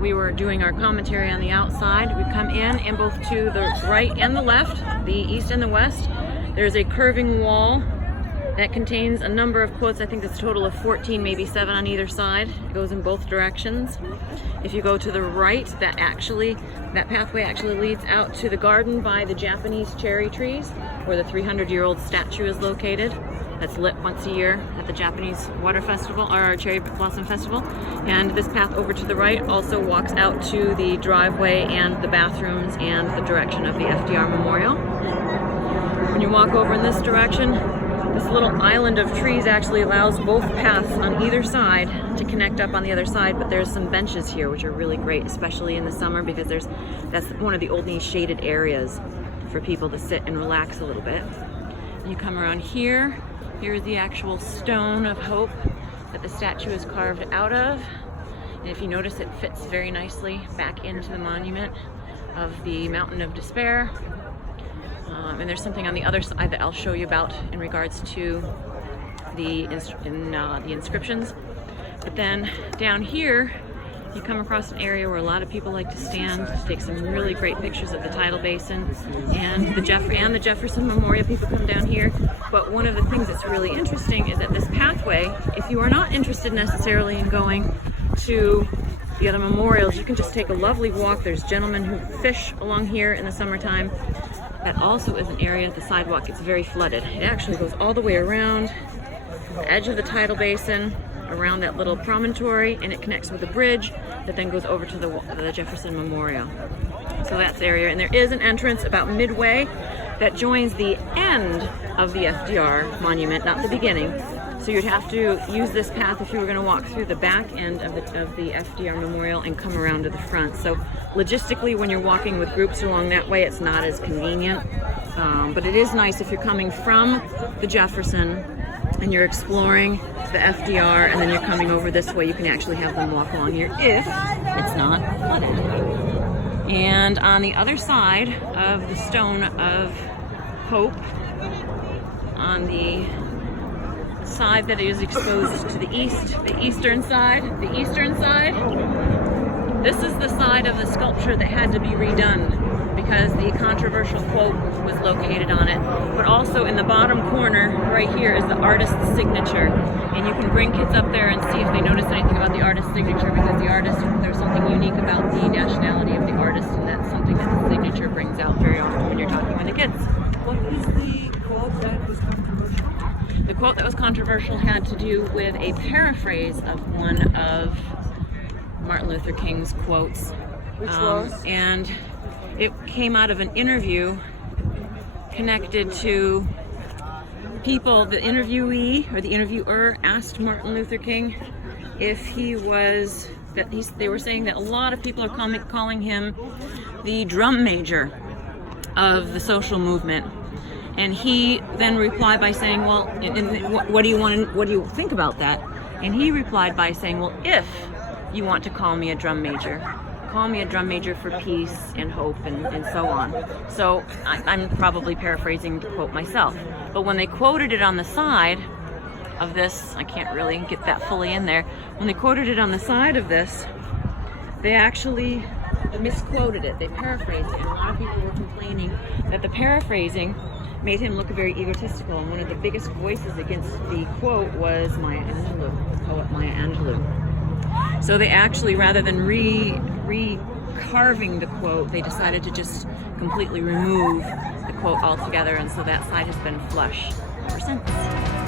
that we were doing our commentary on the outside. We come in both to the right and the left, the east and the west. There's a curving wall that contains a number of quotes. I think it's a total of 14, maybe 7 on either side. It goes in both directions. If you go to the right, that pathway actually leads out to the garden by the Japanese cherry trees, where the 300-year-old statue is located. That's lit once a year at the Japanese Water Festival, or Cherry Blossom Festival. And this path over to the right also walks out to the driveway and the bathrooms and the direction of the FDR Memorial. When you walk over in this direction, this little island of trees actually allows both paths on either side to connect up on the other side, but there's some benches here which are really great, especially in the summer, because that's one of the only shaded areas for people to sit and relax a little bit. You come around here. Here's the actual stone of hope that the statue is carved out of. And if you notice, it fits very nicely back into the monument of the Mountain of Despair. And there's something on the other side that I'll show you about in regards to the inscriptions. But then down here, you come across an area where a lot of people like to stand to take some really great pictures of the tidal basin and the Jefferson Memorial. People come down here. But one of the things that's really interesting is that this pathway, if you are not interested necessarily in going to the other memorials, you can just take a lovely walk. There's gentlemen who fish along here in the summertime. That also is an area, the sidewalk gets very flooded. It actually goes all the way around the edge of the tidal basin, around that little promontory, and it connects with a bridge that then goes over to the Jefferson Memorial. So that's the area, and there is an entrance about midway that joins the end of the FDR monument, not the beginning. So you'd have to use this path if you were going to walk through the back end of the FDR Memorial and come around to the front. So logistically, when you're walking with groups along that way, it's not as convenient. But it is nice if you're coming from the Jefferson and you're exploring the FDR, and then you're coming over this way, you can actually have them walk along here if it's not flooded. And on the other side of the Stone of Hope, on the side that is exposed to the east, the eastern side, this is the side of the sculpture that had to be redone because the controversial quote was located on it. But also in the bottom corner right here is the artist's signature, and you can bring kids up there and see if they notice anything about the artist's signature, because the artist, there's something unique about the nationality of the artist, and that's something that the signature brings out very often when you're talking with the kids. What is the quote that was controversial? The quote that was controversial had to do with a paraphrase of one of Martin Luther King's quotes. Which was? And it came out of an interview connected to people. The interviewee or the interviewer asked Martin Luther King if he was, they were saying that a lot of people are calling him the drum major of the social movement. And he then replied by saying, well, what do you think about that? And he replied by saying, well, if you want to call me a drum major, call me a drum major for peace and hope and so on. So I'm probably paraphrasing the quote myself. But when they quoted it on the side of this, I can't really get that fully in there. When they quoted it on the side of this, they actually misquoted it. They paraphrased it. And a lot of people were complaining that the paraphrasing made him look very egotistical. And one of the biggest voices against the quote was Maya Angelou, the poet Maya Angelou. So they actually, rather than carving the quote, they decided to just completely remove the quote altogether, and so that side has been flush ever since.